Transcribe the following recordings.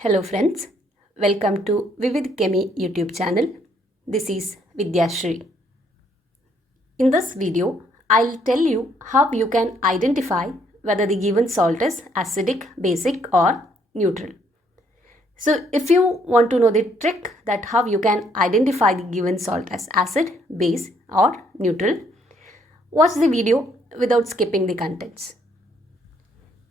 Hello friends, welcome to Vivid Chemi YouTube channel. This is Vidyashri. In this video, I'll tell you how you can identify whether the given salt is acidic, basic or neutral. So if you want to know the trick that how you can identify the given salt as acid, base or neutral, watch the video without skipping the contents.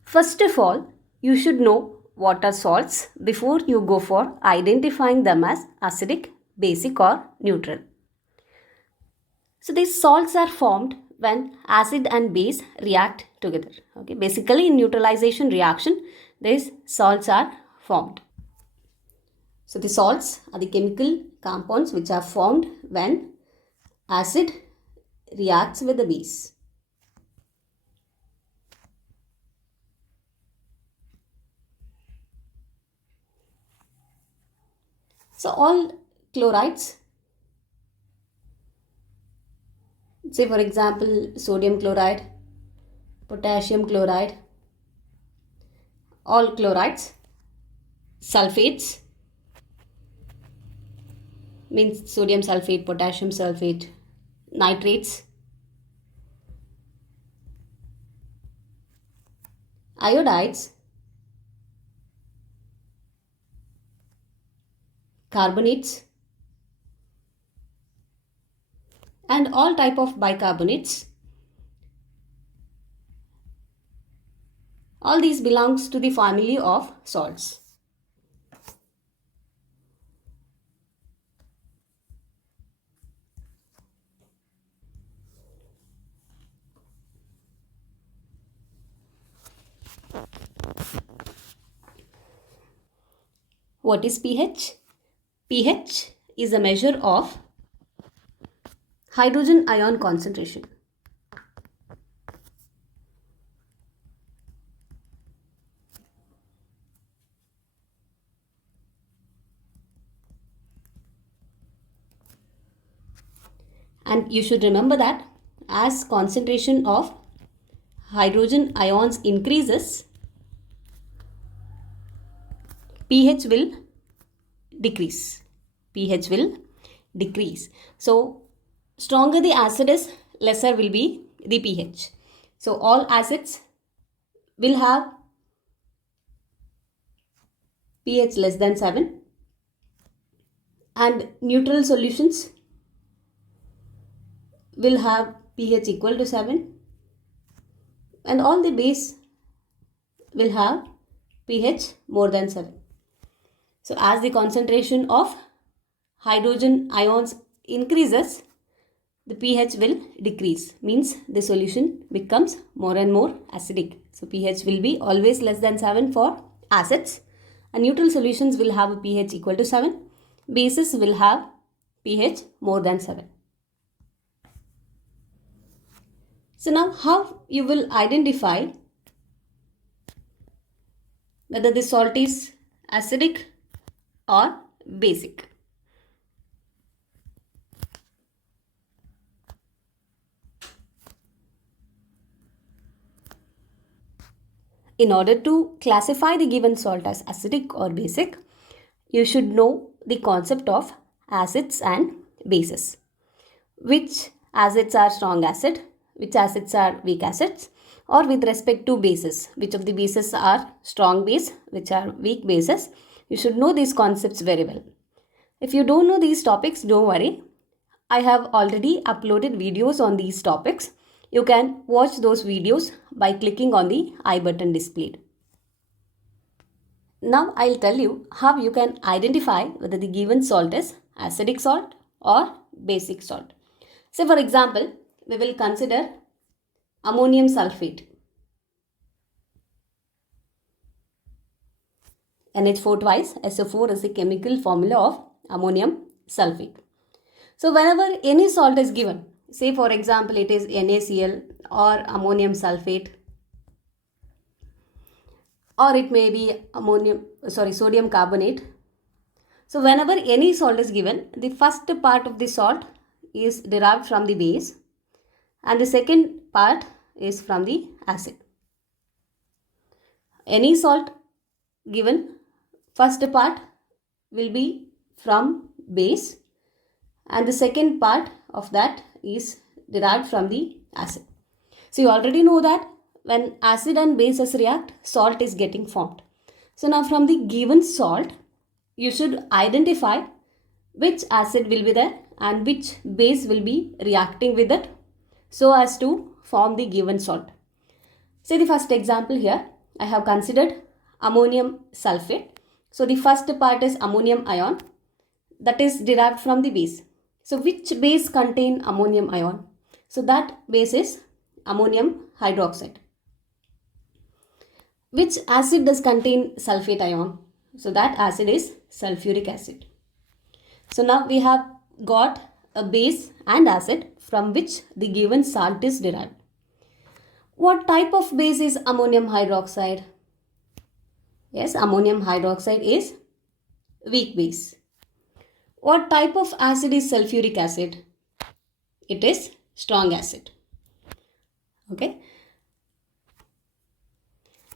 First of all, you should know what are salts before you go for identifying them as acidic, basic or neutral. So these salts are formed when acid and base react together. Okay, basically in neutralization reaction, these salts are formed. So the salts are the chemical compounds which are formed when acid reacts with the base. So all chlorides, say for example sodium chloride, potassium chloride, all chlorides, sulfates means sodium sulfate, potassium sulfate, nitrates, iodides, carbonates and all type of bicarbonates. All these belongs to the family of salts. What is pH? pH is a measure of hydrogen ion concentration. And you should remember that as concentration of hydrogen ions increases, pH will decrease. pH will decrease. So stronger the acid is, lesser will be the pH. So all acids will have pH less than 7 and neutral solutions will have pH equal to 7 and all the base will have pH more than 7. So as the concentration of hydrogen ions increases, the pH will decrease, means the solution becomes more and more acidic. So pH will be always less than 7 for acids and neutral solutions will have a pH equal to 7. Bases will have pH more than 7. So now how you will identify whether the salt is acidic or basic? In order to classify the given salt as acidic or basic, you should know the concept of acids and bases. Which acids are strong acid, which acids are weak acids, or with respect to bases, which of the bases are strong base, which are weak bases. You should know these concepts very well. If you don't know these topics, don't worry. I have already uploaded videos on these topics. You can watch those videos by clicking on the I button displayed. Now I'll tell you how you can identify whether the given salt is acidic salt or basic salt. Say for example, we will consider ammonium sulfate. NH4 twice SO4 is the chemical formula of ammonium sulfate. So whenever any salt is given, say for example it is NaCl or ammonium sulfate, or it may be sodium carbonate. So whenever any salt is given, the first part of the salt is derived from the base and the second part is from the acid. Any salt given, First part will be from base and the second part of that is derived from the acid. So you already know that when acid and bases react, salt is getting formed. So now from the given salt, you should identify which acid will be there and which base will be reacting with it so as to form the given salt. Say the first example here, I have considered ammonium sulfate. So the first part is ammonium ion that is derived from the base. So which base contain ammonium ion? So that base is ammonium hydroxide. Which acid does contain sulfate ion? So that acid is sulfuric acid. So now we have got a base and acid from which the given salt is derived. What type of base is ammonium hydroxide? Yes, ammonium hydroxide is weak base. What type of acid is sulfuric acid? It is strong acid. Okay.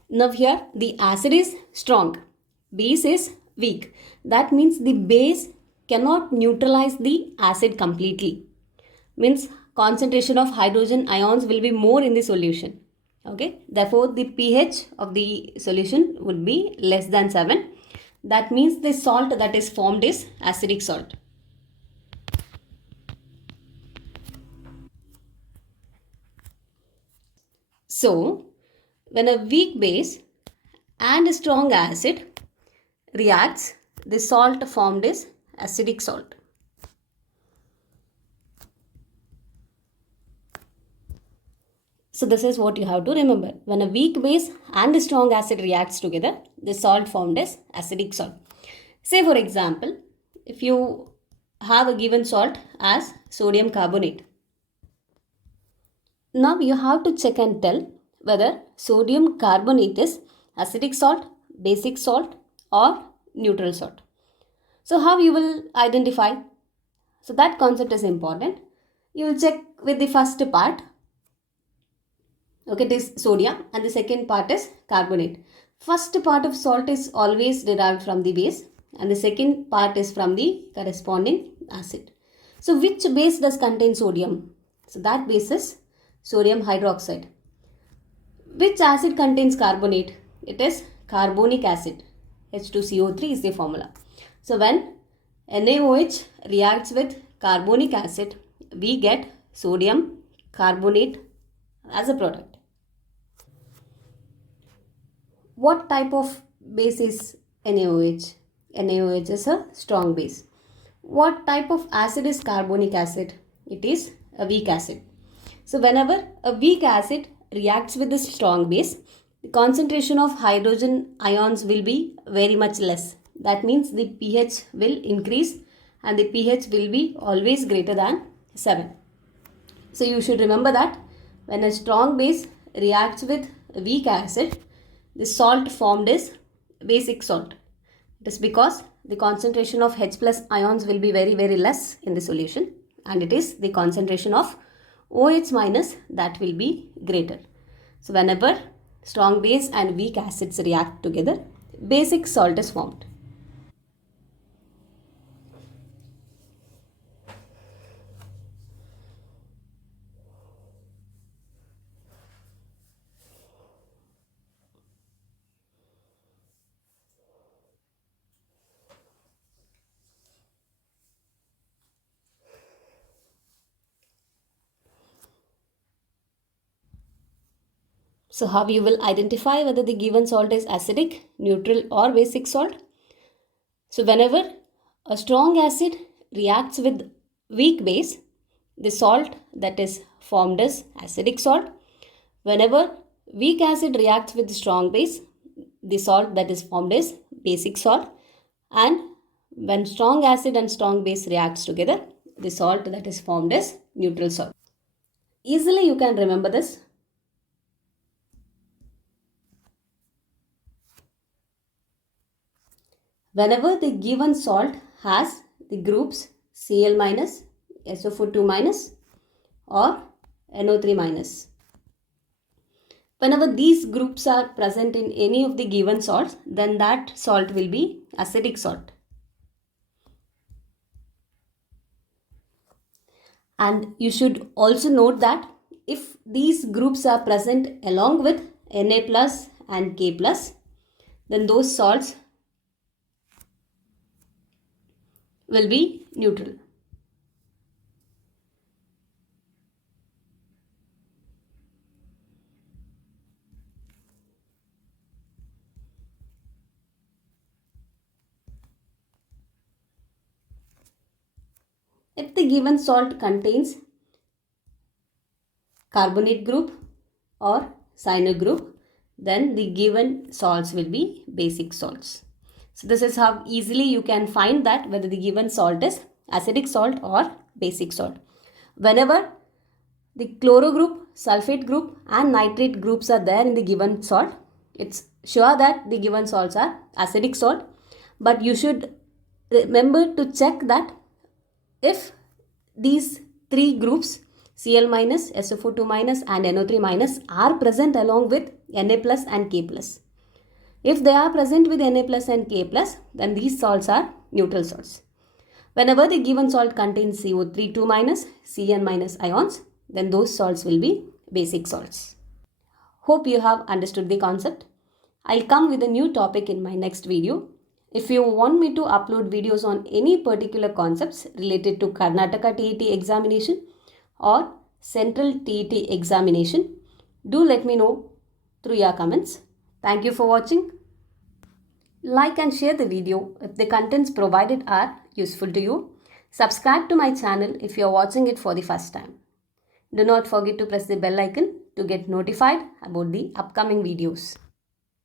Now here the acid is strong, base is weak. That means the base cannot neutralize the acid completely. Means concentration of hydrogen ions will be more in the solution. Okay. Therefore, the pH of the solution would be less than 7. That means the salt that is formed is acidic salt. So, when a weak base and a strong acid reacts, the salt formed is acidic salt. So this is what you have to remember. When a weak base and a strong acid reacts together, the salt formed is acidic salt. Say for example, if you have a given salt as sodium carbonate. Now you have to check and tell whether sodium carbonate is acidic salt, basic salt or neutral salt. So how you will identify? So that concept is important. You will check with the first part. Okay, this sodium and the second part is carbonate. First part of salt is always derived from the base and the second part is from the corresponding acid. So which base does contain sodium? So that base is sodium hydroxide. Which acid contains carbonate? It is carbonic acid. H2CO3 is the formula. So when NaOH reacts with carbonic acid, we get sodium carbonate as a product. What type of base is NaOH? NaOH is a strong base. What type of acid is carbonic acid? It is a weak acid. So whenever a weak acid reacts with a strong base, the concentration of hydrogen ions will be very much less. That means the pH will increase and the pH will be always greater than 7. So you should remember that when a strong base reacts with a weak acid, the salt formed is basic salt. It is because the concentration of H plus ions will be very less in the solution and it is the concentration of OH minus that will be greater. So whenever strong base and weak acids react together, basic salt is formed. So how you will identify whether the given salt is acidic, neutral or basic salt? So whenever a strong acid reacts with weak base, the salt that is formed is acidic salt. Whenever weak acid reacts with strong base, the salt that is formed is basic salt. And when strong acid and strong base reacts together, the salt that is formed is neutral salt. Easily you can remember this. Whenever the given salt has the groups Cl minus, SO4 minus or NO3 minus. Whenever these groups are present in any of the given salts, then that salt will be acidic salt. And you should also note that if these groups are present along with Na plus and K plus, then those salts will be neutral. If the given salt contains carbonate group or cyano group, then the given salts will be basic salts. So this is how easily you can find that whether the given salt is acidic salt or basic salt. Whenever the chloro group, sulfate group and nitrate groups are there in the given salt, it's sure that the given salts are acidic salt. But you should remember to check that if these three groups Cl minus, SO2 minus and NO3 minus are present along with Na plus and K plus. If they are present with Na plus and K plus, then these salts are neutral salts. Whenever the given salt contains CO3 2 minus, Cn minus ions, then those salts will be basic salts. Hope you have understood the concept. I'll come with a new topic in my next video. If you want me to upload videos on any particular concepts related to Karnataka TET examination or Central TET examination, do let me know through your comments. Thank you for watching. Like and share the video if the contents provided are useful to you. Subscribe to my channel if you are watching it for the first time. Do not forget to press the bell icon to get notified about the upcoming videos.